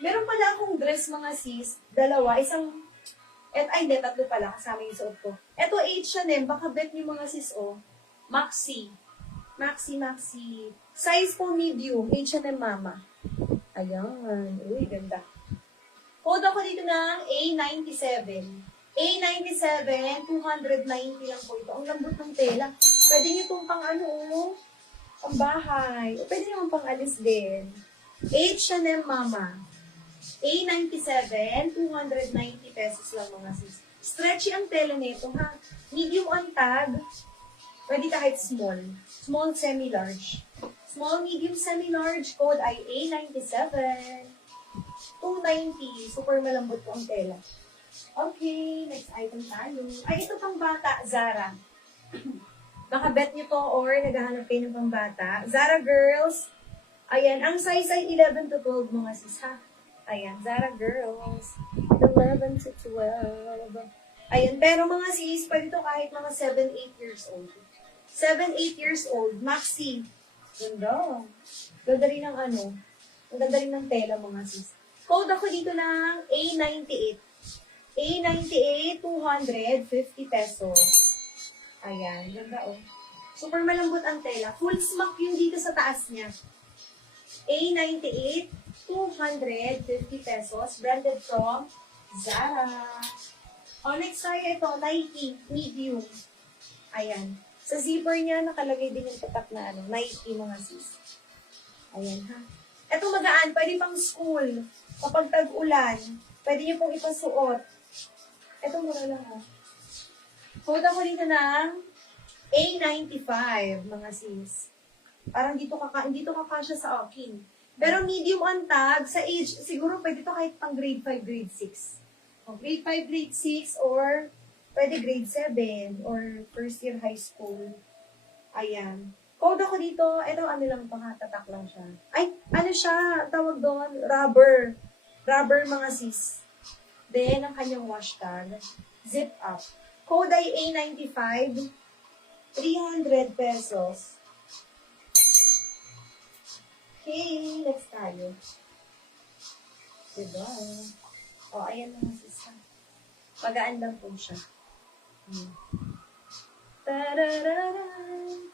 Meron pala akong dress mga sis, dalawa, hindi, tatlo pala, kasama yung suot ko. Ito, H&M, baka bet niyo mga sis, oh. Maxi. Maxi. Size po medium, H&M Mama. Ayan, uy, ganda. Code ako dito ng A97. A97, 290 lang po ito. Ang lambot ng tela. Pwede niyo itong pang pang bahay. O pwede naman pang alis din. H&M Mama. A97, 290 pesos lang mga sis. Stretchy ang tela nito ha. Medium on tag. Pwede kahit small. Small, semi-large. Small, medium, semi-large. Code ay A97. 290. Super malambot po ang tela. Okay, next item tayo. Ay, ito pang bata, Zara. Baka bet nyo to or naghahanap kayo ng pang bata. Zara Girls. Ayan, ang size ay 11 to 12 mga sis ha. Ayan, Zara Girls. 11 to 12. Ayan, pero mga sis, pwede to kahit mga 7-8 years old. 7-8 years old, maxi. Ganda. Ganda rin ng ang ganda rin ng tela mga sis. Code ako dito ng A98. A98, 250 pesos. Ayan, ganda oh. Super malambot ang tela. Full smock yung dito sa taas niya. A98, 250 pesos. Branded from Zara. O, next tayo ito, Nike, medium. Ayan. Sa zipper niya, nakalagay din yung tatak na Nike mga sis. Ayan ha. Ito magaan, pwede pang school. Kapag tag-ulan, pwede niyo pong ipasuot. Ito mura lang ha. Code ako dito ng A95, mga sis. Parang dito kakasya sa akin. Pero medium on tag, sa age, siguro pwede to kahit pang grade 5, grade 6. O, grade 5, grade 6, or pwede grade 7, or first year high school. Ayan. Code ako dito, ito lang tatak lang siya. Ay, siya, tawag doon, rubber. Rubber mga sis. Then, ang kanyang wash tag, zip up. Code ay A95, 300 pesos. Okay, next tayo. Diba? O, ayan mga sis. Magaan lang po siya. Tarararan.